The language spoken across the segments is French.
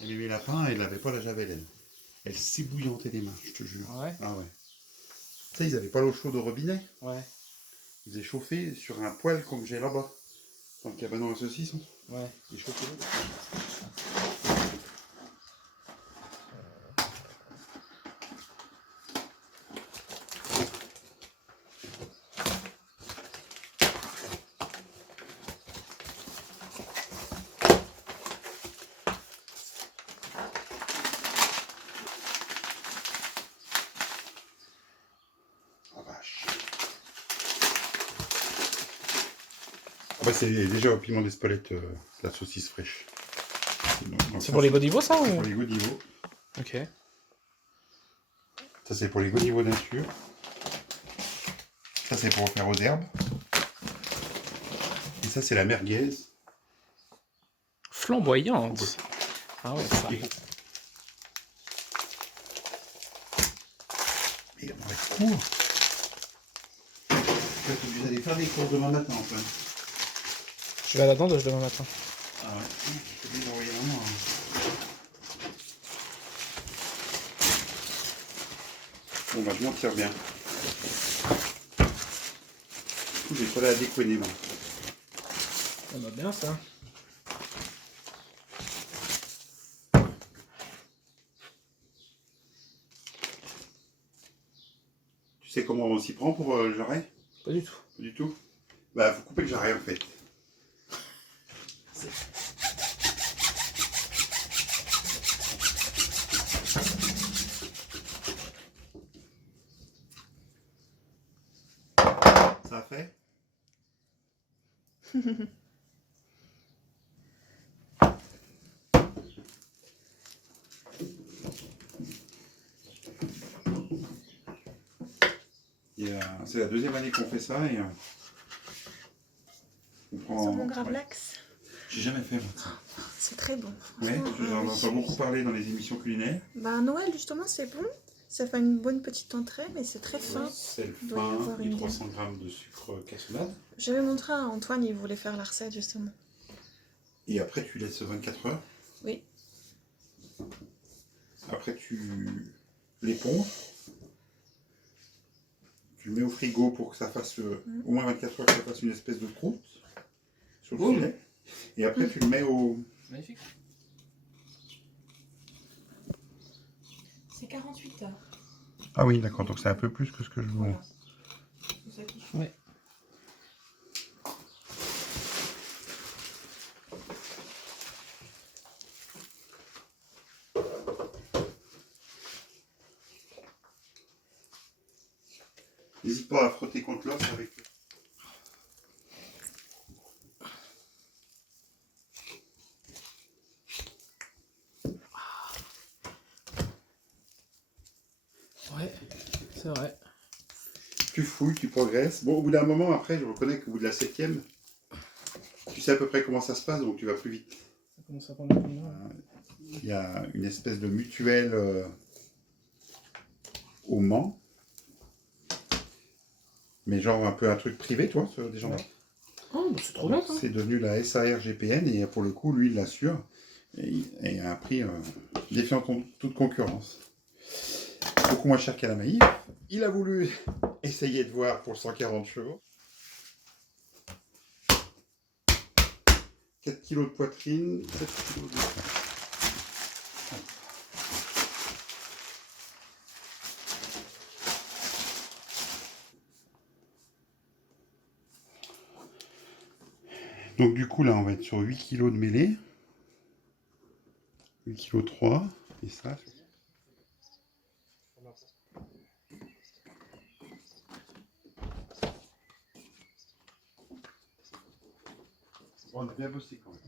Et bébé lapin, elle n'avait pas la javel, elle. Elle s'ébouillantait les mains, je te jure. Ouais. Ah ouais. Ça, ils n'avaient pas l'eau chaude au robinet. Ouais. Ils faisaient chauffer sur un poêle comme j'ai là-bas. Dans le cabanon à saucisson. Ouais. Ils chauffaient l'eau. Ah bah c'est déjà au piment d'Espelette, la saucisse fraîche. C'est pour les godivots ça C'est ou... pour les godivots. Ok. Ça c'est pour les godivots nature. Ça c'est pour faire aux herbes. Et ça c'est la merguez. Flamboyante. Ah ouais, ça. Mais on va être court. Tu vas être obligé d'aller faire des cours demain matin en fait. Je vais à la danse demain matin. Ah ouais. Je vais envoyer un moment. Bon bah je m'en tire bien. Du coup j'ai pas la déconner moi. Ça va bien ça. Tu sais comment on s'y prend pour le jarret? Pas du tout. Pas du tout. Bah faut couper le jarret en fait. Ça a fait? C'est la deuxième année qu'on fait ça et on prend... Sur mon gravlax. J'ai jamais fait moi. C'est très bon. Ouais, j'en entends beaucoup parler dans les émissions culinaires. Bah Noël justement c'est bon. Ça fait une bonne petite entrée mais c'est très fin. Sel Il doit y fin avoir et une 300 g de sucre cassonade. J'avais montré à Antoine, il voulait faire la recette justement. Et après tu laisses 24 heures. Oui. Après tu l'éponges. Tu le mets au frigo pour que ça fasse au moins 24 heures, que ça fasse une espèce de croûte sur le filet. Et après tu le mets au... Magnifique. C'est 48 heures. Ah oui, d'accord, donc c'est un peu plus que ce que je veux. Voilà. C'est ça qu'il faut. Ouais. N'hésite pas à frotter contre l'os avec... Ouais, c'est vrai. Tu fouilles, tu progresses. Bon, au bout d'un moment, après, je reconnais qu'au bout de la 7e, tu sais à peu près comment ça se passe, donc tu vas plus vite. Ça commence à prendre le temps. Il y a une espèce de mutuelle au Mans. Mais genre un peu un truc privé, toi, des gens là. Ouais. Oh, bah c'est trop bien ça. C'est devenu la SARGPN et pour le coup, lui, il l'assure. Et à un prix défiant toute concurrence. Beaucoup moins cher qu'à la Maïf. Il a voulu essayer de voir pour 140 chevaux. 4 kg de poitrine, 7 kg de... Donc du coup là on va être sur 8 kg de mêlée. 8 kg 3. Et ça. Bon, on a bien bossé quand même.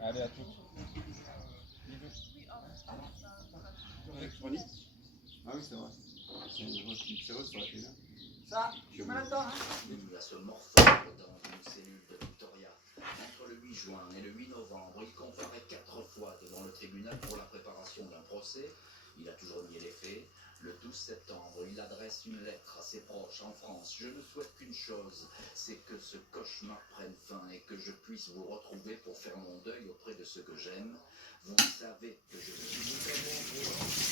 Allez, à toutes. Électronique. Ah oui c'est vrai. C'est une tireuse, ça aurait été bien. Ça, je mets là-dedans, hein. Il va se morfondre dans une cellule de Victoria. Entre le 8 juin et le 8 novembre, il comparaît 4 fois devant le tribunal pour la préparation d'un procès. Il a toujours nié les faits. Le 12 septembre, il adresse une lettre à ses proches en France. Je ne souhaite qu'une chose, c'est que ce cauchemar prenne fin et que je puisse vous retrouver pour faire mon deuil auprès de ceux que j'aime. Vous savez que je suis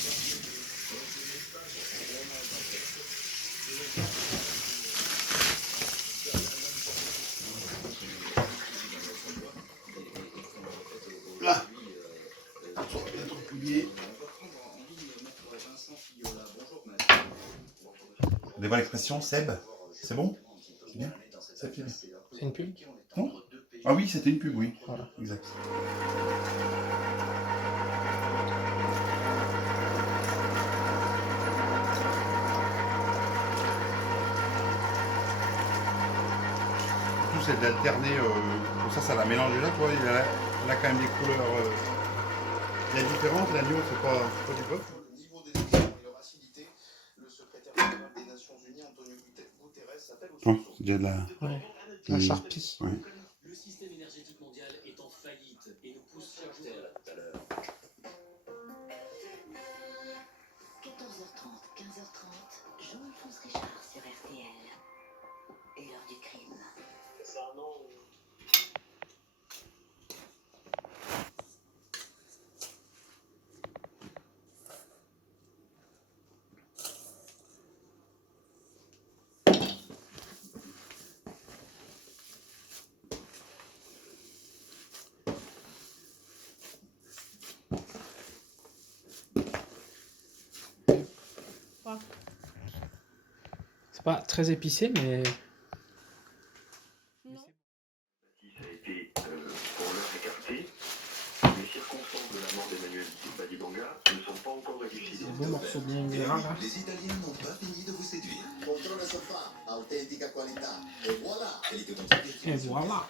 Là. Des bonnes expressions, Seb. C'est bon? C'est bien? Ça fait bien. C'est une pub? Non? Ah oui, c'était une pub, oui. Voilà. Exact. Tout c'est d'alterner, comme ça l'a mélangé là, tu vois, il a quand même des couleurs. La différence, l'agneau, c'est pas du bœuf. Le niveau des élections et leur acidité, le secrétaire général des Nations Unies, Antonio Guterres, s'appelle au Oh, c'est déjà de la. Ouais. La Sharpie. Ouais. Le système énergétique mondial est en faillite et nous pousse chaque jour. 14h30, 15h30, Jean-Alphonse Richard sur RTL. Et l'heure du crime. C'est un nom. C'est pas très épicé, mais. Ça a été pour l'heure écarté. Les circonstances de la mort d'Emmanuel Badibanga ne sont pas encore élucidées. C'est un beau morceau bien gras là. Les Italiens n'ont pas fini de vous séduire. Contrôle sofa, authentica qualità. Et voilà, Et voilà.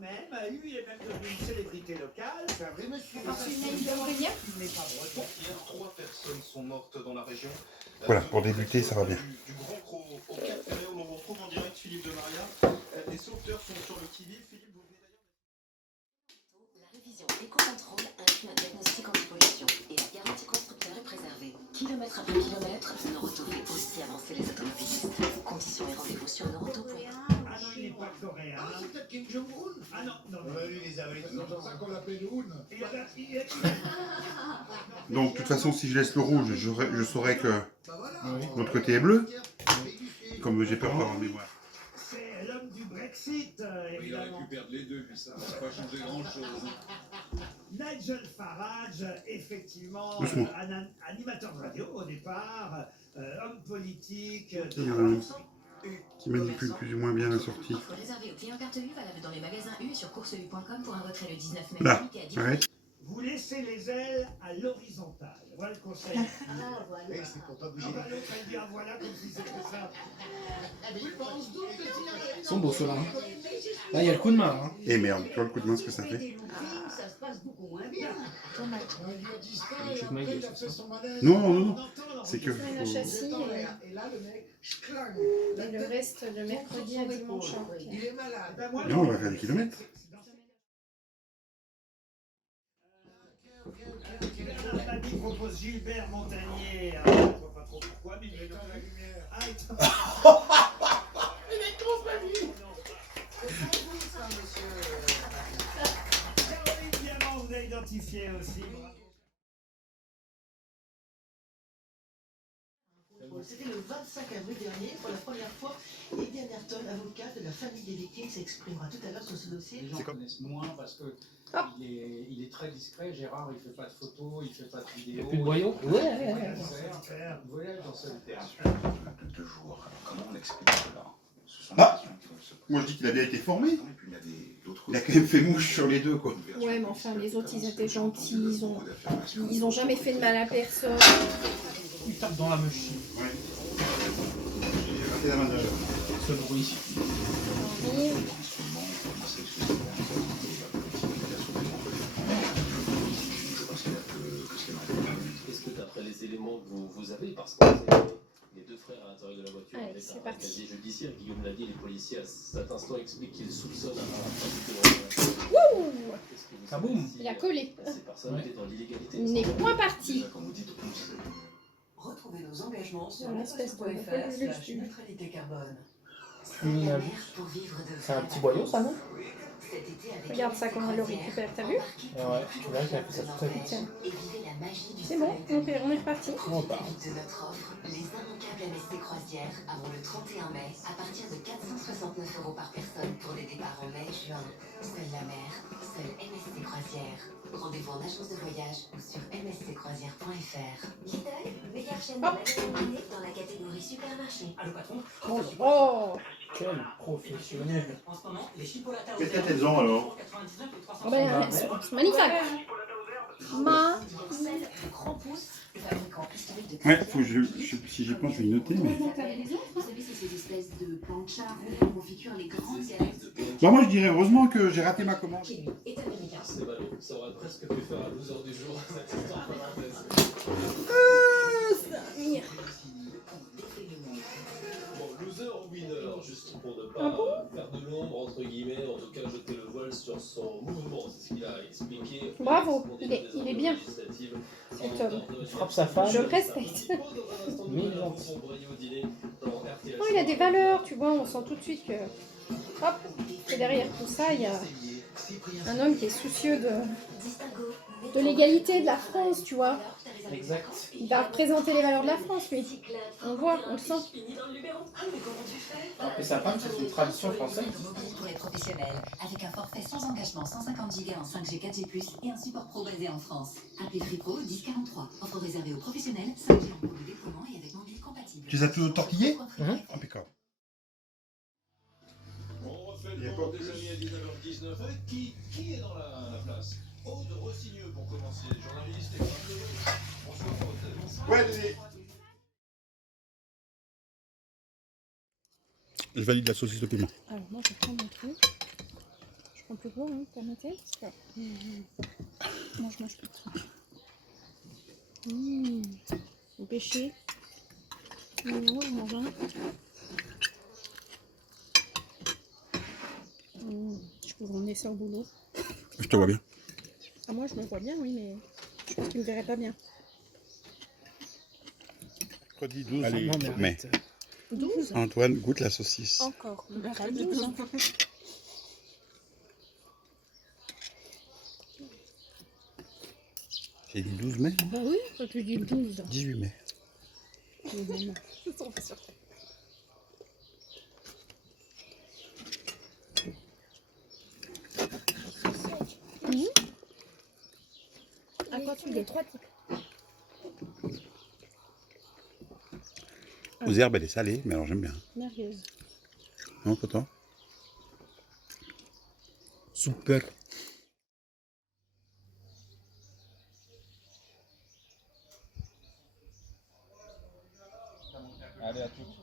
Même a eu et même devenu une célébrité locale. C'est un vrai monsieur. Il n'est pas breton. Hier, 3 personnes sont mortes dans la région. Voilà, pour débuter, ça va bien. Du Grand Cros au Cap Ferret, on en retrouve en direct Philippe de Maria. Les sauveteurs sont sur le qui-vive. Philippe, vous venez d'ailleurs. La révision éco-contrôle inclut un diagnostic anti-pollution et la garantie constructeur est préservée. Kilomètre après kilomètre, Noroto fait aussi avancer les automobilistes. Conditions et rendez-vous sur noroto.com. Ah non, il n'est pas coréen. Ah, c'est peut-être Kim Jong-un. Ah non, non. On a vu les Américains. C'est pour ça qu'on l'appelle Hoon. Donc, de toute façon, si je laisse le rouge, je saurais que Oui. l'autre côté est bleu. Comme j'ai peur d'avoir en mémoire. C'est l'homme du Brexit, Il aurait évidemment. pu perdre les deux, puis ça n'a pas changé grand-chose. Nigel Farage, effectivement, Doucement. animateur de radio au départ, homme politique. Il y en a un qui manipule plus ou moins bien la sortie. Offre réservée aux clients carte U, valable dans les magasins U et sur courseu.com pour un retrait le 19 mai. Là, limité à 10 arrête. Vous laissez les ailes à l'horizontale. Voilà le conseil. Ah, voilà. C'est pour pas bouger. Ah bah l'autre, elle dit ah voilà comme si c'était ça. Ils sont beaux ceux-là. Hein. Là, il y a le coup de main. Hein. Et merde, tu vois le coup de main ce que ça fait? Ça se passe beaucoup moins bien. Tomate. Non. C'est que. Le châssis Et là, le mec, et le reste de mercredi à dimanche. il est malade. Ben moi, Non, on va faire des kilomètres. Bernard Mabie propose Gilbert Montagnier. Je ne vois pas trop pourquoi, mais il est dans la lumière. Ah, il est con, Mabie. Caroline Diamant, vous avez identifié aussi. C'était le 25 avril dernier, pour la première fois, Eddie Anderton, avocat de la famille des victimes, s'exprimera tout à l'heure sur ce dossier. Les gens connaissent moins parce que il est très discret. Gérard, il fait pas de photos, il fait pas de Il n'y vidéos. a plus de boyau. Il voyage dans solitaire. Plus de 2 jours. Alors, comment on explique cela? Ce sont Ah. des questions qui vont se poser. Moi je dis qu'il a bien été formé. Et puis, il y a d'autres Il a quand même fait mouche sur les deux, quoi. Ouais, mais enfin, les autres, ils étaient gentils, ils ont jamais fait de mal à personne. Il tape dans la machine. Ouais. la main de... Ce bruit. Est-ce que d'après les éléments que vous avez, parce que les deux frères à l'intérieur de la voiture Allez, avaient c'est un parti. casier judiciaire, Guillaume l'a dit, les policiers à cet instant expliquent qu'ils soupçonnent un Wouh! Ah boum! Il a collé. ces personnes étaient dans l'illégalité. Il n'est point parti. Quand vous dites Retrouvez nos engagements sur Une espèce de neutralité carbone. C'est un petit boyau, ça, non? Regarde ça, comment on le récupère, t'as vu? Ouais, tu vois, j'ai fait ça très vite. Tiens. C'est bon, on est reparti. On part. De notre offre, les immanquables MSC Croisières avant le 31 mai à partir de 469 € par personne pour des départs en mai et juin. Seule la mer, seule MSC Croisières. Rendez-vous en agence de voyage ou sur msccroisières.fr. Lidl, meilleure chaîne de magasins dans la catégorie supermarché. Allô patron? Oh! Quel professionnel. En ce moment, les chipolatas aux Qu'est-ce herbes, qu'elles ont alors? 99 et 300. Oh ben, c'est magnifique. Le grand pouce, le fabricant historique de Ouais, faut que si j'y pense, je vais y noter. Mais... Vous savez, c'est ces espèces de planchas rouges en confiture les grandes galaxies. Bon, moi, je dirais heureusement que j'ai raté ma commande. Qui lui est américain. C'est ballot, ça aurait presque pu faire à 12h du jour cette histoire parenthèse. Samir. Bon, loser ou winner, juste pour ne pas faire de l'ombre, entre guillemets, en tout cas jeter le voile sur son mouvement, c'est ce qu'il a expliqué. Bravo, il est bien. Cet homme. Il frappe sa femme. Je le respecte. Mille Oh, il a des valeurs, tu vois, on sent tout de suite que... Hop, et derrière tout ça, il y a un homme qui est soucieux de l'égalité de la France, tu vois. Exact. Il va représenter les valeurs de la France, lui. On voit, on le sent. Et sa femme, c'est une tradition française. Pour les professionnels, avec un forfait sans engagement 150 Go en 5G 4G+, et un support pro basé en France. Appelez FreePro 1043. Offre réservée aux professionnels, 5G en cours de déploiement et avec mobile compatible. Tu les as tous tortillés? Impeccable. On refait le tour des années à 19h19. Qui est dans la place? Aude Rossigneux pour commencer. Journaliste et François Faute. Ouais, Dédé. Je valide la saucisse au piment. Alors moi je prends mon truc. Je prends plus gros, hein, permettez, parce que moi je mange plus de trucs. Le pêcher. Je mange un. Je peux vous emmener ça au boulot. Je te vois bien. Ah, moi je me vois bien, oui, mais je pense qu'il ne me verrait pas bien. Mercredi 12 Allez, mai. 12 Antoine goûte la saucisse. Encore. Pas 12. J'ai dit 12 mai? Bah oui, tu dis le 12. 18 mai. Évidemment. À quoi tu les 3 types? Aux herbes, elle est salée, mais alors j'aime bien. Merguez. Non, pas toi? Super. Allez, à toutes.